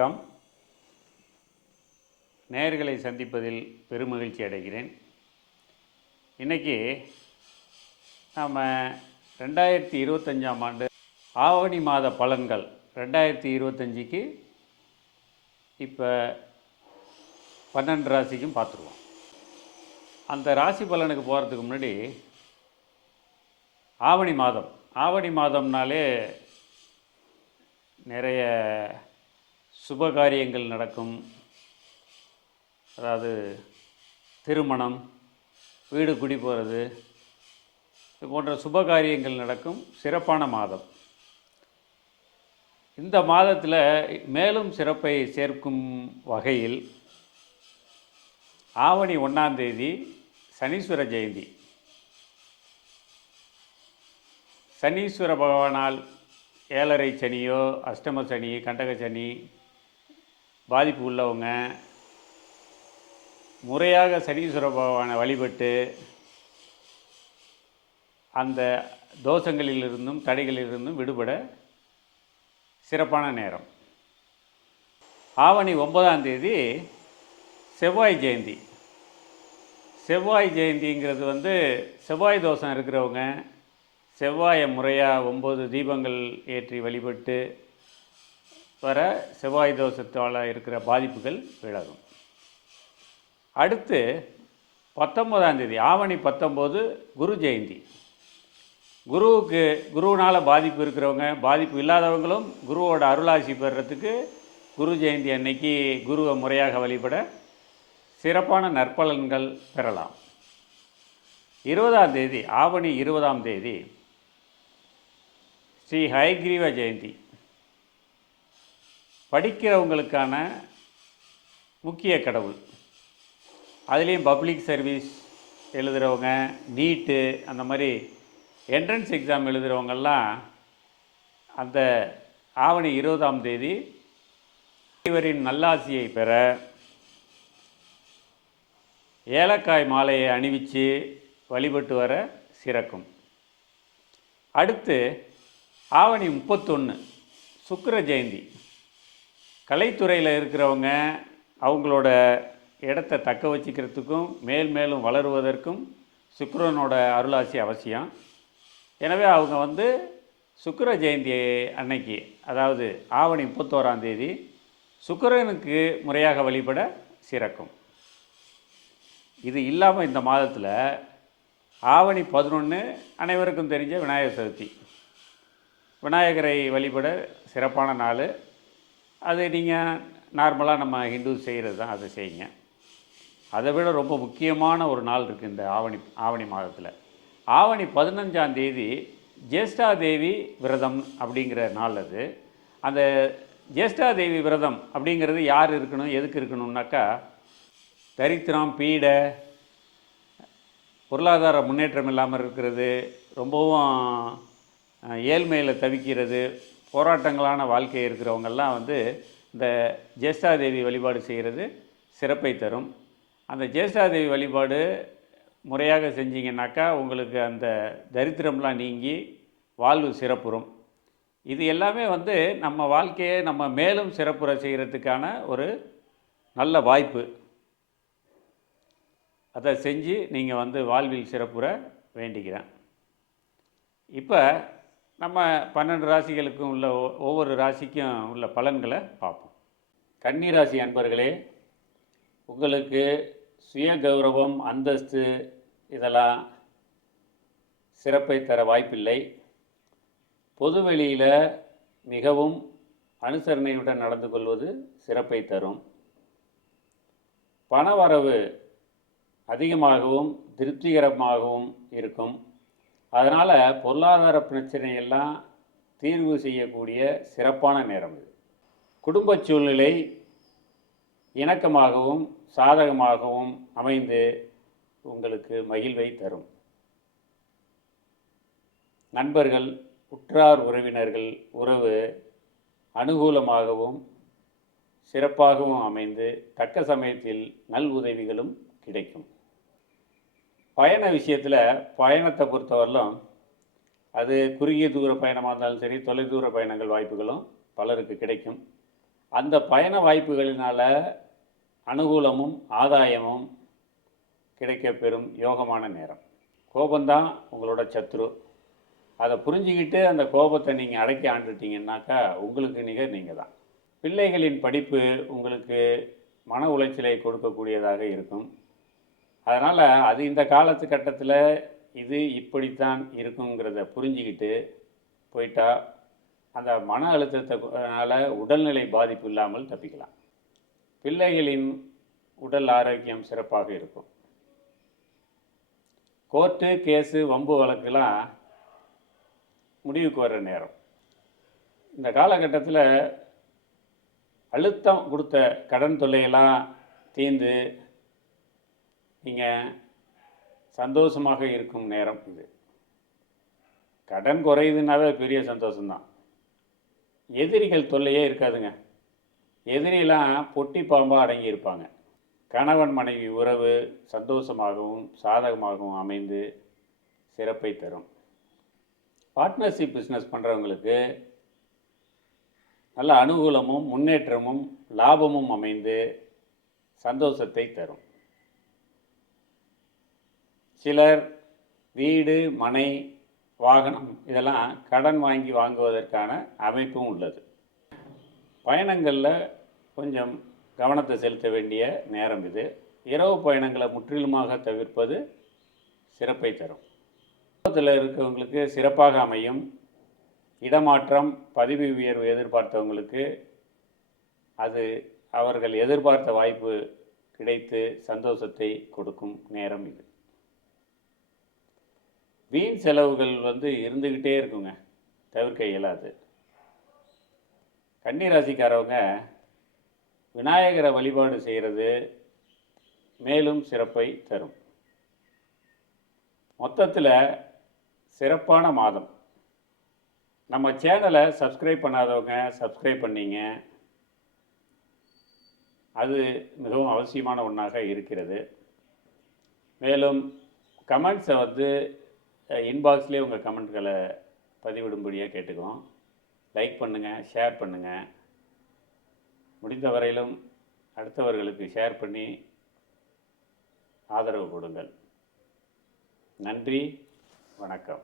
வணக்கம். நேர்களை சந்திப்பதில் பெருமகிழ்ச்சி அடைகிறேன். இன்றைக்கி நாம் ரெண்டாயிரத்தி இருபத்தஞ்சாம் ஆண்டு ஆவணி மாத பலன்கள் ரெண்டாயிரத்தி இருபத்தஞ்சிக்கு இப்போ பன்னெண்டு ராசிக்கும் பார்த்துருவோம். அந்த ராசி பலனுக்கு போகிறதுக்கு முன்னாடி ஆவணி மாதம். ஆவணி மாதம்னாலே நிறைய சுப காரியங்கள் நடக்கும். அதாவது திருமணம் வீடு குடி போகிறது இது போன்ற சுப காரியங்கள் நடக்கும் சிறப்பான மாதம். இந்த மாதத்தில் மேலும் சிறப்பை சேர்க்கும் வகையில் ஆவணி ஒன்றாம் தேதி சனீஸ்வர ஜெயந்தி. சனீஸ்வர பகவானால் ஏழரை சனியோ அஷ்டம சனி கண்டக சனி பாதிப்பு உள்ளவங்க முறையாக சனீஸ்வர பகவானை வழிபட்டு அந்த தோஷங்களிலிருந்தும் தடைகளிலிருந்தும் விடுபட சிறப்பான நேரம். ஆவணி ஒன்பதாம் தேதி செவ்வாய் ஜெயந்தி. செவ்வாய் ஜெயந்திங்கிறது வந்து செவ்வாய் தோஷம் இருக்கிறவங்க செவ்வாயை முறையாக ஒம்பது தீபங்கள் ஏற்றி வழிபட்டு வர செவ்வாய் தோஷத்தால் இருக்கிற பாதிப்புகள் விலகும். அடுத்து பத்தொம்போதாம் தேதி ஆவணி பத்தொம்போது குரு ஜெயந்தி. குருவுக்கு குருவினால் பாதிப்பு இருக்கிறவங்க பாதிப்பு இல்லாதவங்களும் குருவோட அருளாசி பெறுறதுக்கு குரு ஜெயந்தி அன்னைக்கு குருவை முறையாக வழிபட சிறப்பான நற்பலன்கள் பெறலாம். இருபதாம் தேதி ஆவணி இருபதாம் தேதி ஸ்ரீ ஹயக்ரீவ ஜெயந்தி. படிக்கிறவங்களுக்கான முக்கிய கடவுள். அதுலேயும் பப்ளிக் சர்வீஸ் எழுதுகிறவங்க நீட்டு அந்த மாதிரி என்ட்ரன்ஸ் எக்ஸாம் எழுதுகிறவங்கெல்லாம் அந்த ஆவணி இருபதாம் தேதி இவரின் நல்லாசியை பெற ஏலக்காய் மாலையை அணிவித்து வழிபட்டு வர சிறக்கும். அடுத்து ஆவணி முப்பத்தொன்று சுக்கர ஜெயந்தி. கலைத்துறையில் இருக்கிறவங்க அவங்களோட இடத்த தக்க வச்சுக்கிறதுக்கும் மேல் மேலும் வளருவதற்கும் சுக்கரனோட அருளாசி அவசியம். எனவே அவங்க வந்து சுக்கர ஜெயந்தி அன்னைக்கு அதாவது ஆவணி முப்பத்தோராம் தேதி சுக்கரனுக்கு முறையாக வழிபட சிறக்கும். இது இல்லாமல் இந்த மாதத்தில் ஆவணி பதினொன்று அனைவருக்கும் தெரிஞ்ச விநாயகர் சதுர்த்தி. விநாயகரை வழிபட சிறப்பான நாள். அது நீங்கள் நார்மலாக நம்ம ஹிந்து செய்கிறது தான் அதை செய்யுங்க. அதை விட ரொம்ப முக்கியமான ஒரு நாள் இருக்குது இந்த ஆவணி ஆவணி மாதத்தில். ஆவணி பதினஞ்சாம் தேதி ஜேஷ்டா தேவி விரதம் அப்படிங்கிற நாள் அது. அந்த ஜேஷ்டா தேவி விரதம் அப்படிங்கிறது யார் இருக்கணும் எதுக்கு இருக்கணும்னாக்கா தரித்திரம் பீடை பொருளாதார முன்னேற்றம் இல்லாமல் இருக்கிறது ரொம்பவும் ஏழ்மையில் தவிக்கிறது போராட்டங்களான வாழ்க்கை இருக்கிறவங்கெல்லாம் வந்து இந்த ஜேஷ்டாதேவி வழிபாடு செய்கிறது சிறப்பை தரும். அந்த ஜேஷ்டாதேவி வழிபாடு முறையாக செஞ்சீங்கன்னாக்கா உங்களுக்கு அந்த தரித்திரம்லாம் நீங்கி வாழ்வு சிறப்புறும். இது எல்லாமே வந்து நம்ம வாழ்க்கையை நம்ம மேலும் சிறப்புற செய்கிறதுக்கான ஒரு நல்ல வாய்ப்பு. அதை செஞ்சு நீங்கள் வந்து வாழ்வில் சிறப்புற வேண்டிக்கிறேன் இப்போ நம்ம பன்னெண்டு ராசிகளுக்கும் உள்ள ஒவ்வொரு ராசிக்கும் உள்ள பலன்களை பார்ப்போம். கன்னி ராசி அன்பர்களே உங்களுக்கு சுய கௌரவம் அந்தஸ்து இதெல்லாம் சிறப்பை தர வாய்ப்பில்லை. பொதுவெளியில் மிகவும் அனுசரணையுடன் நடந்து கொள்வது சிறப்பை தரும். பணவரவு அதிகமாகவும் திருப்திகரமாகவும் இருக்கும். அதனால் பொருளாதார பிரச்சனையெல்லாம் தீர்வு செய்யக்கூடிய சிறப்பான நேரம் இது. குடும்ப சூழ்நிலை இணக்கமாகவும் சாதகமாகவும் அமைந்து உங்களுக்கு மகிழ்வை தரும். நண்பர்கள் உற்றார் உறவினர்கள் உறவு அனுகூலமாகவும் சிறப்பாகவும் அமைந்து தக்க சமயத்தில் நல் உதவிகளும் கிடைக்கும். பயண விஷயத்தில் பயணத்தை பொறுத்தவரையிலும் அது குறுகிய தூர பயணமாக இருந்தாலும் சரி தொலைதூர பயணங்கள் வாய்ப்புகளும் பலருக்கு கிடைக்கும். அந்த பயண வாய்ப்புகளினால் அனுகூலமும் ஆதாயமும் கிடைக்கப்பெறும் யோகமான நேரம். கோபந்தான் உங்களோட சத்ரு. அதை புரிஞ்சுக்கிட்டு அந்த கோபத்தை நீங்கள் அடக்கி ஆண்டுட்டீங்கன்னாக்கா உங்களுக்கு நிகர் நீங்கள் தான் பிள்ளைகளின் படிப்பு உங்களுக்கு மன உளைச்சலை கொடுக்கக்கூடியதாக இருக்கும். அதனால் அது இந்த காலத்து கட்டத்தில் இது இப்படித்தான் இருக்குங்கிறத புரிஞ்சுக்கிட்டு போயிட்டால் அந்த மன அழுத்தத்தினால உடல்நிலை பாதிப்பு இல்லாமல் தப்பிக்கலாம். பிள்ளைகளின் உடல் ஆரோக்கியம் சிறப்பாக இருக்கும். கோர்ட்டு கேஸு வம்பு வழக்குலாம் முடிவுக்கு வர்ற நேரம். இந்த காலகட்டத்தில் அழுத்தம் கொடுத்த கடன் தொல்லையெல்லாம் தீர்ந்து நீங்கள் சந்தோஷமாக இருக்கும் நேரம் இது. கடன் குறையுதுனாவே பெரிய சந்தோஷம்தான். எதிரிகள் தொல்லையே இருக்காதுங்க. எதிரிலாம் பொட்டி பாம்பாக அடங்கியிருப்பாங்க கணவன் மனைவி உறவு சந்தோஷமாகவும் சாதகமாகவும் அமைந்து சிறப்பை தரும். பார்ட்னர்ஷிப் பிஸ்னஸ் பண்ணுறவங்களுக்கு நல்ல அனுகூலமும் முன்னேற்றமும் லாபமும் அமைந்து சந்தோஷத்தை தரும். சிலர் வீடு மனை வாகனம் இதெல்லாம் கடன் வாங்கி வாங்குவதற்கான அமைப்பும் உள்ளது. பயணங்களில் கொஞ்சம் கவனத்தை செலுத்த வேண்டிய நேரம் இது. இரவு பயணங்களை முற்றிலுமாக தவிர்ப்பது சிறப்பை தரும். குடும்பத்தில் இருக்கவங்களுக்கு சிறப்பாக அமையும். இடமாற்றம் பதவி உயர்வு எதிர்பார்த்தவங்களுக்கு அது அவர்கள் எதிர்பார்த்த வாய்ப்பு கிடைத்து சந்தோஷத்தை கொடுக்கும் நேரம் இது. வீண் செலவுகள் வந்து இருந்துக்கிட்டே இருக்குங்க. தவிர்க்க இயலாது. கன்னிராசிக்காரவங்க விநாயகரை வழிபாடு செய்கிறது மேலும் சிறப்பை தரும். மொத்தத்தில் சிறப்பான மாதம். நம்ம சேனலை சப்ஸ்கிரைப் பண்ணாதவங்க சப்ஸ்கிரைப் பண்ணிங்க. அது மிகவும் அவசியமான ஒன்றாக இருக்கிறது. மேலும் கமெண்ட்ஸை வந்து இன்பாக்ஸ்லேயே உங்கள் கமெண்ட்களை பதிவிடும்படியாக கேட்டுக்குவோம். லைக் பண்ணுங்கள் ஷேர் பண்ணுங்கள் முடிந்த வரையிலும் அடுத்தவர்களுக்கு ஷேர் பண்ணி ஆதரவு கொடுங்கள். நன்றி வணக்கம்.